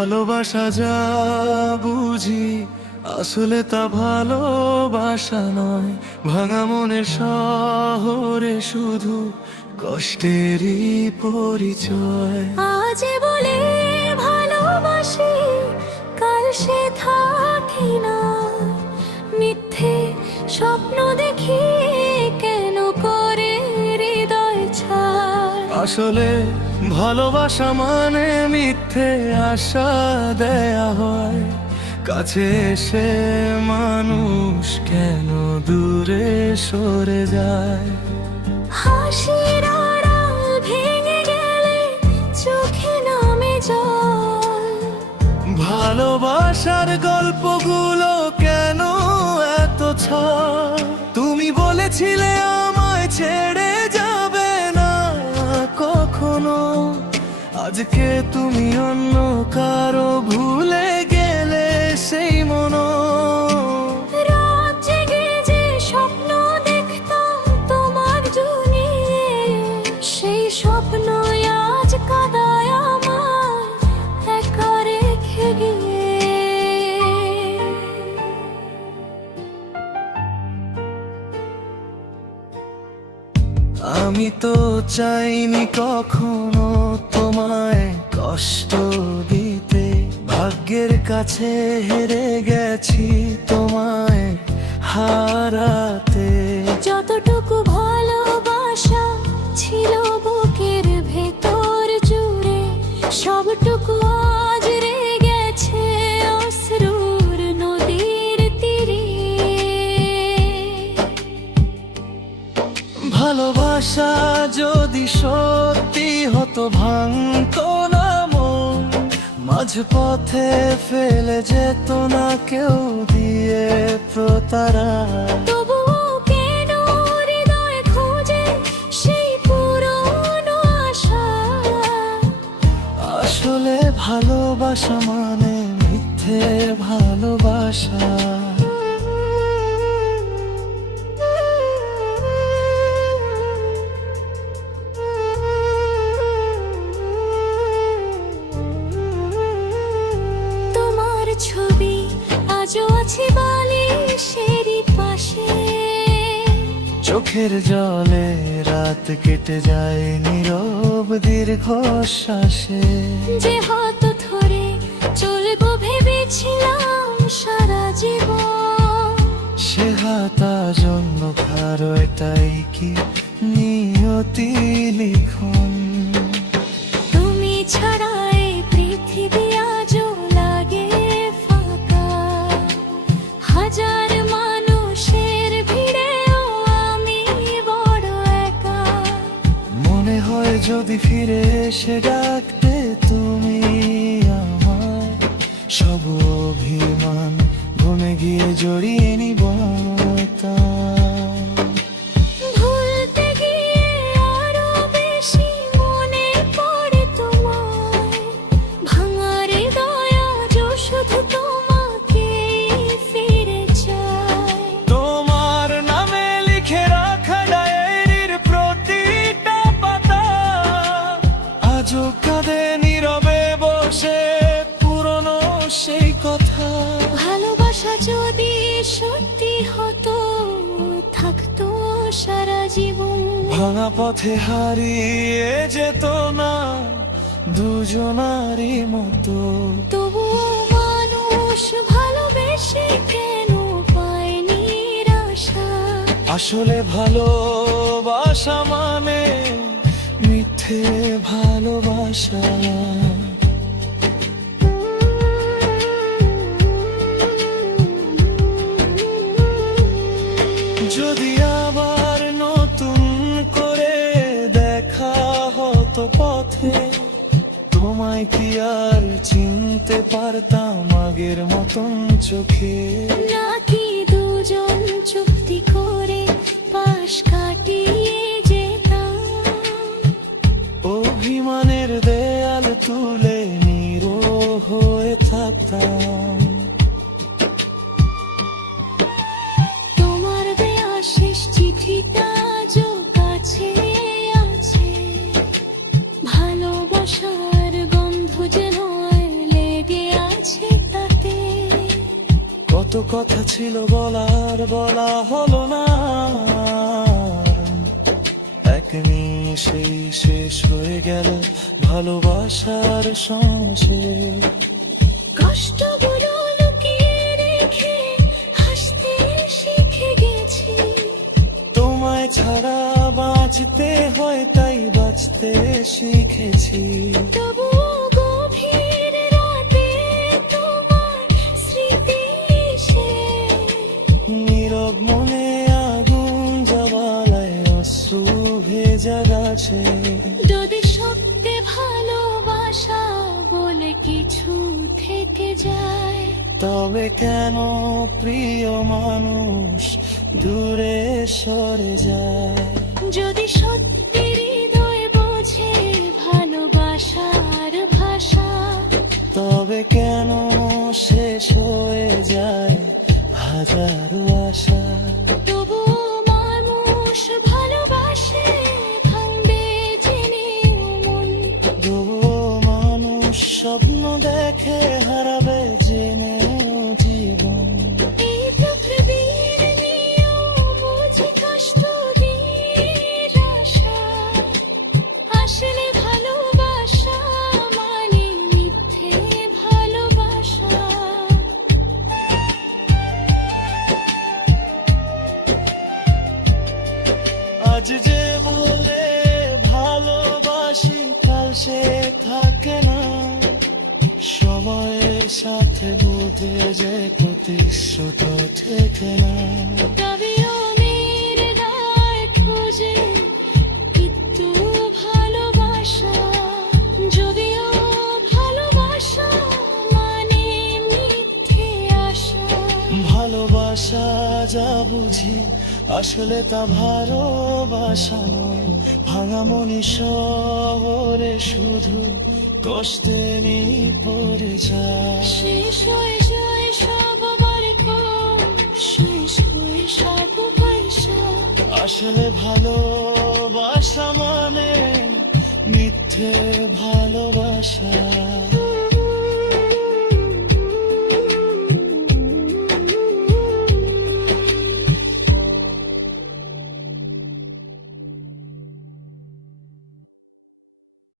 ভালোবাসা যা বুঝি আসলে তা ভালোবাসা নয়। ভাঙা মনের শহরে শুধু কষ্টেরই পরিচয়। আজ বলে ভালোবাসি, কাল সে থাকে না। মিথ্যে স্বপ্ন দেখি কেন করে হৃদয় ছাড়। আসলে ভালোবাসা মানে মিথ্যে আশা দেয়া হয়। কাছে এসে মানুষ কেন দূরে সরে যায়। হাসির আড়াল ভেঙে গেলে চোখে নামে জল। ভালোবাসার গল্পগুলো কেন এত ছাড়? তুমি বলেছিলে আমায় ছেড়ে যাবে না কখনো। আজকে তুমি অন্য কারো ভুলে গেলে সেই মনো। রাত জেগে যে স্বপ্ন দেখতাম তোমার জন্যে, সেই স্বপ্ন আজ কাঁদায় আমায় একা রেখে গিয়ে। আমি তো চাইনি কখনো তোমায় কষ্ট দিতে। ভাগ্যের কাছে হেরে গেছি তোমায় হারাতে। যতটুকু ভালোবাসা ছিল বুকের ভেতর জুড়ে, সবটুকু আজ রয়ে গেছে অশ্রুর নদীর তীরে। ভালোবাসা যদি সত্যি হতো ভাঙতো না মন। মাঝপথে ফেলে যেত না কেউ দিয়ে প্রতারা। তবুও কেন হৃদয় খোঁজে সেই পুরনো আশা? আসলে ভালোবাসা মানে মিথ্যে ভালোবাসা। তোমার ছবি আজও আছে বালিশের পাশে। চোখের জলে রাত কেটে যায় নীরব দীর্ঘশ্বাসে। যে হাত ধরে চলবো ভেবেছিলাম সারা জীবন, সে হাতা জন্য কারো এটাই কি নিয়তি লিখন। তুমি ছাড়া এই পৃথিবী আজও লাগে ফাঁকা। হাজার মানুষের ভিড়েও আমি বড় একা। মনে হয় যদি ফিরে এসে ডাকতে তুমি আমায়, সব অভিমান ভুলে গিয়ে জড়িয়ে নিব ভুলতে গিয়ে আরো বেশি মনে পড়ে তোমায়। ভাঙা হৃদয় আজও শুধু তোমাকেই ফিরে চায়। তোমার নামে লিখে রাখা ডায়েরির প্রতিটা পাতা আজও কাঁদে নীরবে বসে পুরনো সেই কথা। ভালোবাসা যদি সত্যি হতো থাকতো সারা জীবন। ভাঙা পথে হারিয়ে যেত না দুজনারই মতো। তবুও মানুষ ভালোবেসে কেন পায় নিরাশা? আসলে ভালোবাসা মানে মিথ্যে ভালোবাসা। যদি আবার নতুন করে দেখা হতো পথে, তোমায় কি আর চিনতে পারতাম আগের মতন চোখে? নাকি দুজন চুক্তি করে পাশ কাটিয়ে যেতাম? অভিমানের দেয়াল তুলে নীরব হয়ে থাকতাম। তোমার দেয়া শেষ চিঠিটা আজও কাছে আছে। ভালোবাসার গন্ধ যেন লেগে কত কথা ছিল বলার, বলা হলো না। এক নিমেষেই শেষ হয়ে গেল ভালোবাসার সংসার। কষ্টগুলো লুকিয়ে রেখে হাসতে শিখে গেছি। তোমায় ছাড়া বাঁচতে হয়, তাই বাঁচতে শিখেছি। তবুও গভীর রাতে তোমার স্মৃতি এসে নীরব মনে আগুন জ্বালায়, অশ্রু ভেজা গাছে। যদি সত্যি ভালোবাসা বলে কিছু থেকে যায়, তবে কেন প্রিয় মানুষ দূরে সরে যায়? যদি সত্যি হৃদয় বোঝে ভালোবাসার ভাষা, তবে কেন শেষ হয়ে যায় হাজারো আশা? তবুও মানুষ ভালোবাসে ভাঙবে জেনে মন। তবুও মানুষ স্বপ্ন দেখে হারাবে জেনেও জীবন। এই পৃথিবীর নিয়ম বুঝি কষ্ট দিয়ে আশা, আসলে ভালোবাসা মানে মিথ্যে ভালোবাসা। আজ যে বলে ভালোবাসি, কাল সে থাকে না। সময়ের সাথে বোধে যে প্রতিশ্রুত থেকে না। তবেও মেয়ের গায়ে খোঁজে কিন্তু ভালোবাসা, যদিও ভালোবাসা মানে মিথ্যে আশা। ভালোবাসা যা বুঝি আসলে তা ভালোবাসা নয়। ভাঙা মনি শহরে শুধু কষ্টে পড়ে যায়। শেষ হয়ে যায় সব বাড়ি, শেষ হয়ে সব পয়সা। আসলে ভালোবাসা মানে মিথ্যে ভালোবাসা।